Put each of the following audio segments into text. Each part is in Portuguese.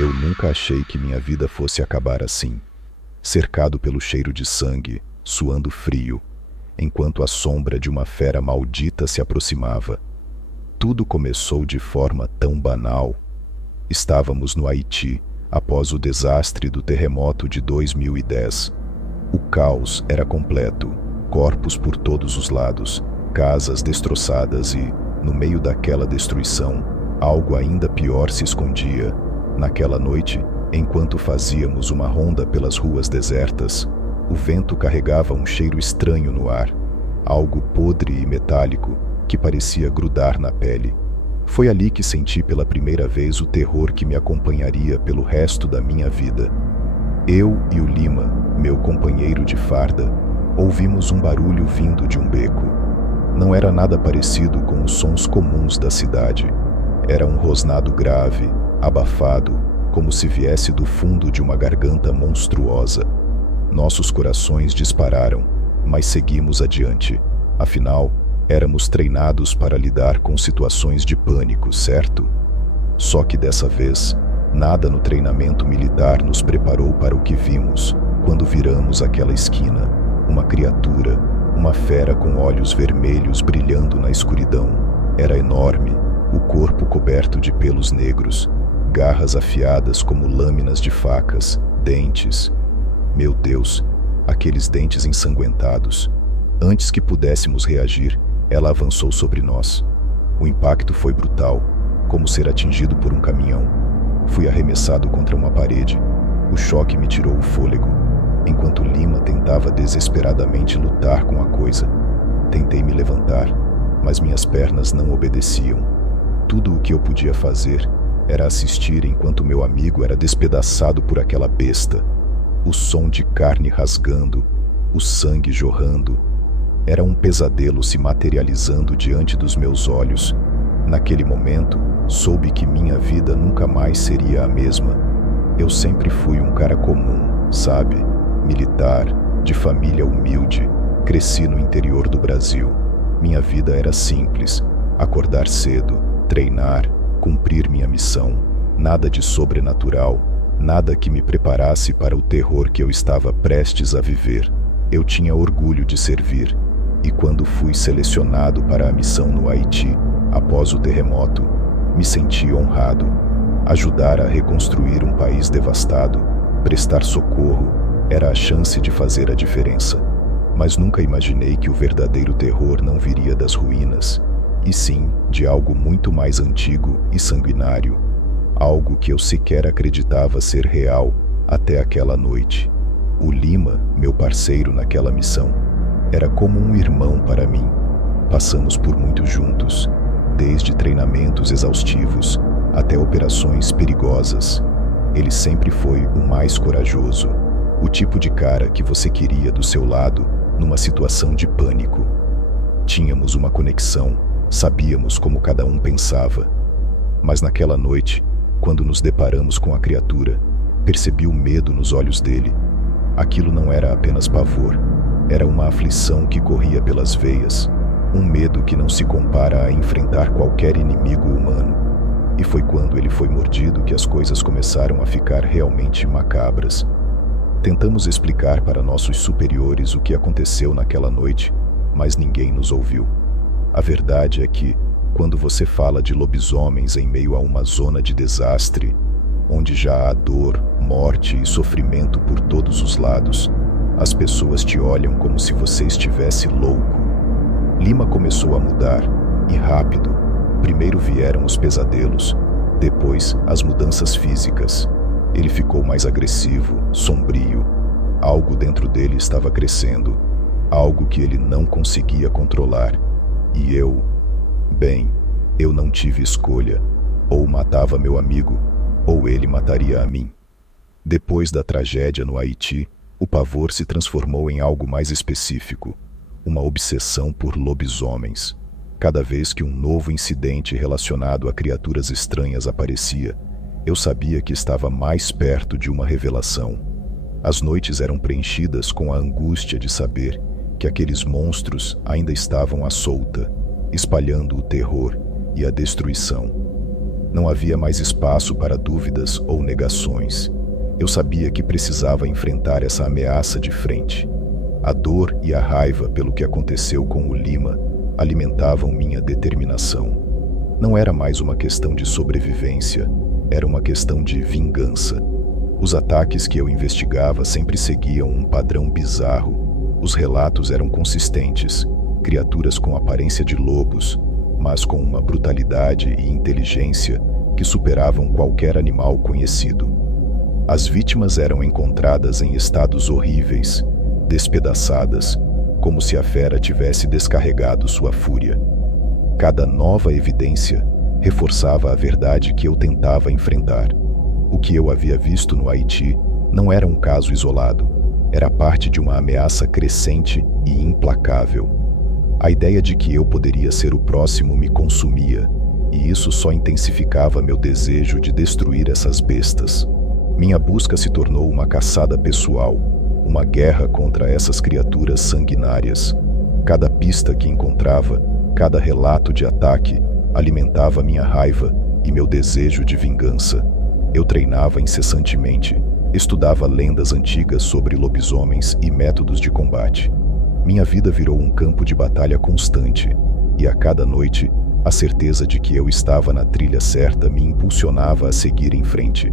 Eu nunca achei que minha vida fosse acabar assim, cercado pelo cheiro de sangue, suando frio, enquanto a sombra de uma fera maldita se aproximava. Tudo começou de forma tão banal. Estávamos no Haiti, após o desastre do terremoto de 2010. O caos era completo, corpos por todos os lados, casas destroçadas e, no meio daquela destruição, algo ainda pior se escondia. Naquela noite, enquanto fazíamos uma ronda pelas ruas desertas, o vento carregava um cheiro estranho no ar, algo podre e metálico que parecia grudar na pele. Foi ali que senti pela primeira vez o terror que me acompanharia pelo resto da minha vida. Eu e o Lima, meu companheiro de farda, ouvimos um barulho vindo de um beco. Não era nada parecido com os sons comuns da cidade. Era um rosnado grave, abafado, como se viesse do fundo de uma garganta monstruosa. Nossos corações dispararam, mas seguimos adiante. Afinal, éramos treinados para lidar com situações de pânico, certo? Só que dessa vez, nada no treinamento militar nos preparou para o que vimos quando viramos aquela esquina. Uma criatura, uma fera com olhos vermelhos brilhando na escuridão. Era enorme, o corpo coberto de pelos negros, garras afiadas como lâminas de facas, dentes. Meu Deus, aqueles dentes ensanguentados. Antes que pudéssemos reagir, ela avançou sobre nós. O impacto foi brutal, como ser atingido por um caminhão. Fui arremessado contra uma parede. O choque me tirou o fôlego, enquanto Lima tentava desesperadamente lutar com a coisa. Tentei me levantar, mas minhas pernas não obedeciam. Tudo o que eu podia fazer era assistir enquanto meu amigo era despedaçado por aquela besta. O som de carne rasgando, o sangue jorrando. Era um pesadelo se materializando diante dos meus olhos. Naquele momento, soube que minha vida nunca mais seria a mesma. Eu sempre fui um cara comum, sabe? Militar, de família humilde. Cresci no interior do Brasil. Minha vida era simples: acordar cedo, treinar, cumprir minha missão. Nada de sobrenatural, nada que me preparasse para o terror que eu estava prestes a viver. Eu tinha orgulho de servir, e quando fui selecionado para a missão no Haiti, após o terremoto, me senti honrado. Ajudar a reconstruir um país devastado, prestar socorro, era a chance de fazer a diferença. Mas nunca imaginei que o verdadeiro terror não viria das ruínas, e sim de algo muito mais antigo e sanguinário, algo que eu sequer acreditava ser real até aquela noite. O Lima, meu parceiro naquela missão, era como um irmão para mim. Passamos por muito juntos, desde treinamentos exaustivos até operações perigosas. Ele sempre foi o mais corajoso, o tipo de cara que você queria do seu lado numa situação de pânico. Tínhamos uma conexão, sabíamos como cada um pensava. Mas naquela noite, quando nos deparamos com a criatura, percebi o medo nos olhos dele. Aquilo não era apenas pavor, era uma aflição que corria pelas veias, um medo que não se compara a enfrentar qualquer inimigo humano. E foi quando ele foi mordido que as coisas começaram a ficar realmente macabras. Tentamos explicar para nossos superiores o que aconteceu naquela noite, mas ninguém nos ouviu. A verdade é que, quando você fala de lobisomens em meio a uma zona de desastre, onde já há dor, morte e sofrimento por todos os lados, as pessoas te olham como se você estivesse louco. Lima começou a mudar, e rápido. Primeiro vieram os pesadelos, depois as mudanças físicas. Ele ficou mais agressivo, sombrio. Algo dentro dele estava crescendo, algo que ele não conseguia controlar. E eu não tive escolha. Ou matava meu amigo, ou ele mataria a mim. Depois da tragédia no Haiti, o pavor se transformou em algo mais específico, uma obsessão por lobisomens. Cada vez que um novo incidente relacionado a criaturas estranhas aparecia, eu sabia que estava mais perto de uma revelação. As noites eram preenchidas com a angústia de saber que aqueles monstros ainda estavam à solta, espalhando o terror e a destruição. Não havia mais espaço para dúvidas ou negações. Eu sabia que precisava enfrentar essa ameaça de frente. A dor e a raiva pelo que aconteceu com o Lima alimentavam minha determinação. Não era mais uma questão de sobrevivência, era uma questão de vingança. Os ataques que eu investigava sempre seguiam um padrão bizarro. Os relatos eram consistentes, criaturas com aparência de lobos, mas com uma brutalidade e inteligência que superavam qualquer animal conhecido. As vítimas eram encontradas em estados horríveis, despedaçadas, como se a fera tivesse descarregado sua fúria. Cada nova evidência reforçava a verdade que eu tentava enfrentar. O que eu havia visto no Haiti não era um caso isolado, era parte de uma ameaça crescente e implacável. A ideia de que eu poderia ser o próximo me consumia, e isso só intensificava meu desejo de destruir essas bestas. Minha busca se tornou uma caçada pessoal, uma guerra contra essas criaturas sanguinárias. Cada pista que encontrava, cada relato de ataque, alimentava minha raiva e meu desejo de vingança. Eu treinava incessantemente, estudava lendas antigas sobre lobisomens e métodos de combate. Minha vida virou um campo de batalha constante, e a cada noite, a certeza de que eu estava na trilha certa me impulsionava a seguir em frente.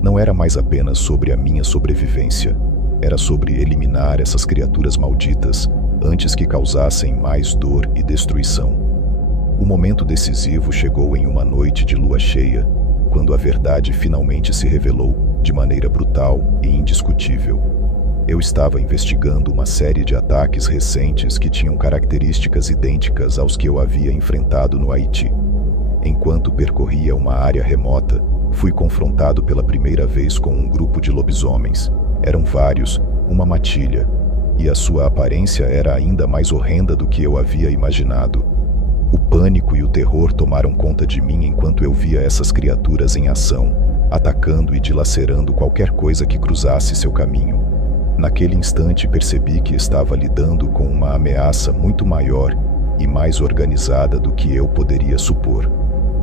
Não era mais apenas sobre a minha sobrevivência, era sobre eliminar essas criaturas malditas antes que causassem mais dor e destruição. O momento decisivo chegou em uma noite de lua cheia, quando a verdade finalmente se revelou de maneira brutal e indiscutível. Eu estava investigando uma série de ataques recentes que tinham características idênticas aos que eu havia enfrentado no Haiti. Enquanto percorria uma área remota, fui confrontado pela primeira vez com um grupo de lobisomens. Eram vários, uma matilha, e a sua aparência era ainda mais horrenda do que eu havia imaginado. O pânico e o terror tomaram conta de mim enquanto eu via essas criaturas em ação, atacando e dilacerando qualquer coisa que cruzasse seu caminho. Naquele instante percebi que estava lidando com uma ameaça muito maior e mais organizada do que eu poderia supor.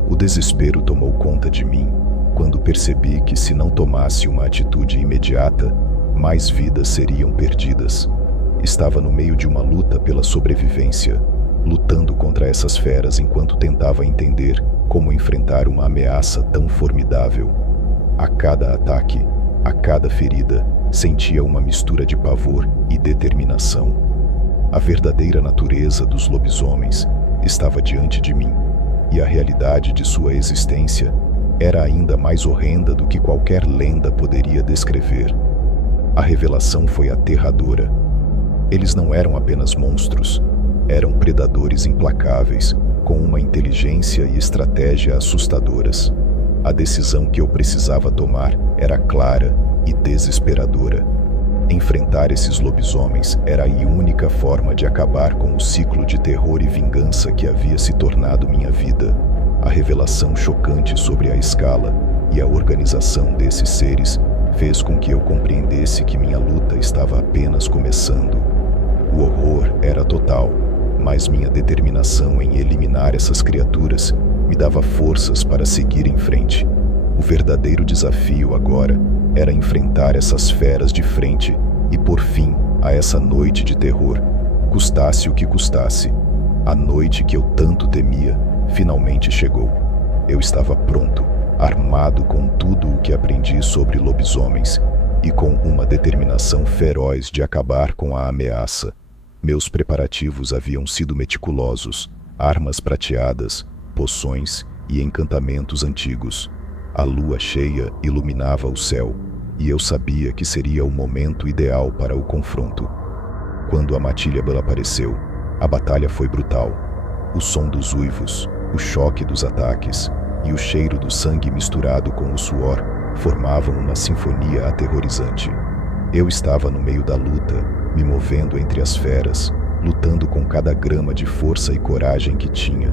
O desespero tomou conta de mim quando percebi que, se não tomasse uma atitude imediata, mais vidas seriam perdidas. Estava no meio de uma luta pela sobrevivência, lutando contra essas feras enquanto tentava entender como enfrentar uma ameaça tão formidável. A cada ataque, a cada ferida, sentia uma mistura de pavor e determinação. A verdadeira natureza dos lobisomens estava diante de mim, e a realidade de sua existência era ainda mais horrenda do que qualquer lenda poderia descrever. A revelação foi aterradora. Eles não eram apenas monstros, eram predadores implacáveis, com uma inteligência e estratégia assustadoras. A decisão que eu precisava tomar era clara e desesperadora. Enfrentar esses lobisomens era a única forma de acabar com o ciclo de terror e vingança que havia se tornado minha vida. A revelação chocante sobre a escala e a organização desses seres fez com que eu compreendesse que minha luta estava apenas começando. O horror era total, mas minha determinação em eliminar essas criaturas me dava forças para seguir em frente. O verdadeiro desafio agora era enfrentar essas feras de frente e pôr fim a essa noite de terror, custasse o que custasse. A noite que eu tanto temia finalmente chegou. Eu estava pronto, armado com tudo o que aprendi sobre lobisomens e com uma determinação feroz de acabar com a ameaça. Meus preparativos haviam sido meticulosos, armas prateadas, poções e encantamentos antigos. A lua cheia iluminava o céu, e eu sabia que seria o momento ideal para o confronto. Quando a matilha apareceu, a batalha foi brutal. O som dos uivos, o choque dos ataques e o cheiro do sangue misturado com o suor formavam uma sinfonia aterrorizante. Eu estava no meio da luta, me movendo entre as feras, lutando com cada grama de força e coragem que tinha.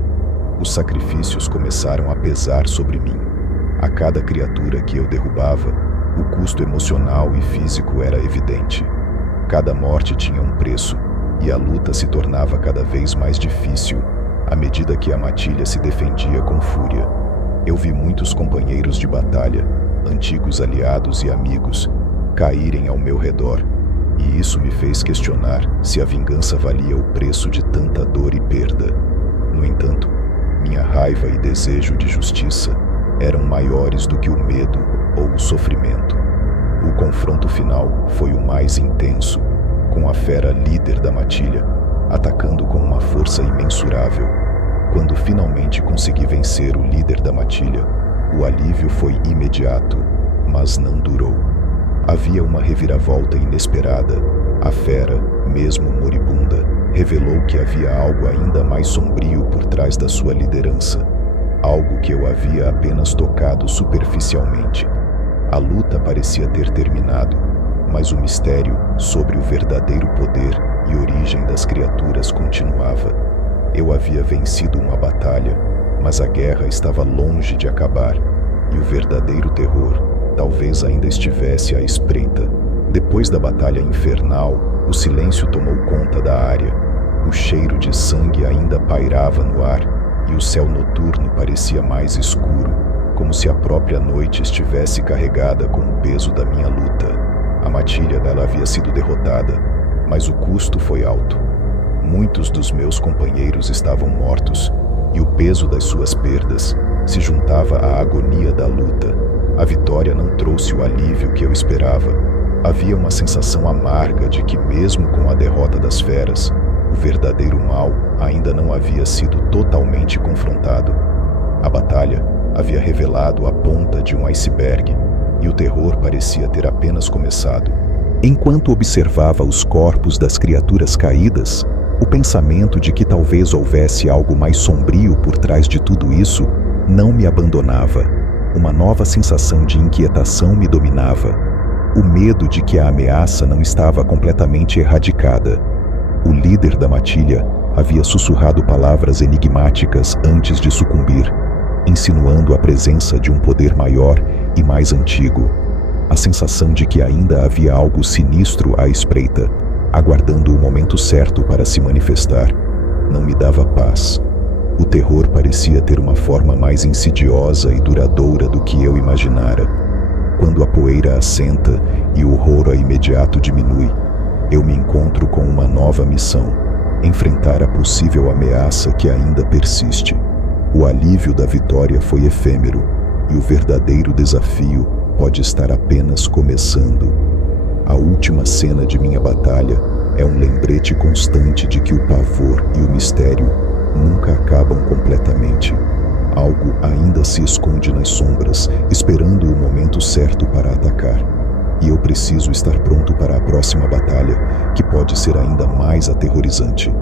Os sacrifícios começaram a pesar sobre mim. A cada criatura que eu derrubava, o custo emocional e físico era evidente. Cada morte tinha um preço, e a luta se tornava cada vez mais difícil, à medida que a matilha se defendia com fúria. Eu vi muitos companheiros de batalha, antigos aliados e amigos, caírem ao meu redor, e isso me fez questionar se a vingança valia o preço de tanta dor e perda. No entanto, minha raiva e desejo de justiça eram maiores do que o medo ou o sofrimento. O confronto final foi o mais intenso, com a fera líder da matilha atacando com uma força imensurável. Quando finalmente consegui vencer o líder da matilha, o alívio foi imediato, mas não durou. Havia uma reviravolta inesperada. A fera, mesmo moribunda, revelou que havia algo ainda mais sombrio por trás da sua liderança, algo que eu havia apenas tocado superficialmente. A luta parecia ter terminado, mas o mistério sobre o verdadeiro poder e origem das criaturas continuava. Eu havia vencido uma batalha, mas a guerra estava longe de acabar, e o verdadeiro terror talvez ainda estivesse à espreita. Depois da batalha infernal, o silêncio tomou conta da área. O cheiro de sangue ainda pairava no ar, e o céu noturno parecia mais escuro, como se a própria noite estivesse carregada com o peso da minha luta. A matilha dela havia sido derrotada, mas o custo foi alto. Muitos dos meus companheiros estavam mortos, e o peso das suas perdas se juntava à agonia da luta. A vitória não trouxe o alívio que eu esperava. Havia uma sensação amarga de que, mesmo com a derrota das feras, o verdadeiro mal ainda não havia sido totalmente confrontado. A batalha havia revelado a ponta de um iceberg, e o terror parecia ter apenas começado. Enquanto observava os corpos das criaturas caídas, o pensamento de que talvez houvesse algo mais sombrio por trás de tudo isso não me abandonava. Uma nova sensação de inquietação me dominava. O medo de que a ameaça não estava completamente erradicada. O líder da matilha havia sussurrado palavras enigmáticas antes de sucumbir, insinuando a presença de um poder maior e mais antigo. A sensação de que ainda havia algo sinistro à espreita, aguardando o momento certo para se manifestar, não me dava paz. O terror parecia ter uma forma mais insidiosa e duradoura do que eu imaginara. Quando a poeira assenta e o horror imediato diminui, eu me encontro com uma nova missão: enfrentar a possível ameaça que ainda persiste. O alívio da vitória foi efêmero, e o verdadeiro desafio pode estar apenas começando. A última cena de minha batalha é um lembrete constante de que o pavor e o mistério nunca acabam completamente. Algo ainda se esconde nas sombras, esperando o momento certo para atacar. E eu preciso estar pronto para a próxima batalha, que pode ser ainda mais aterrorizante.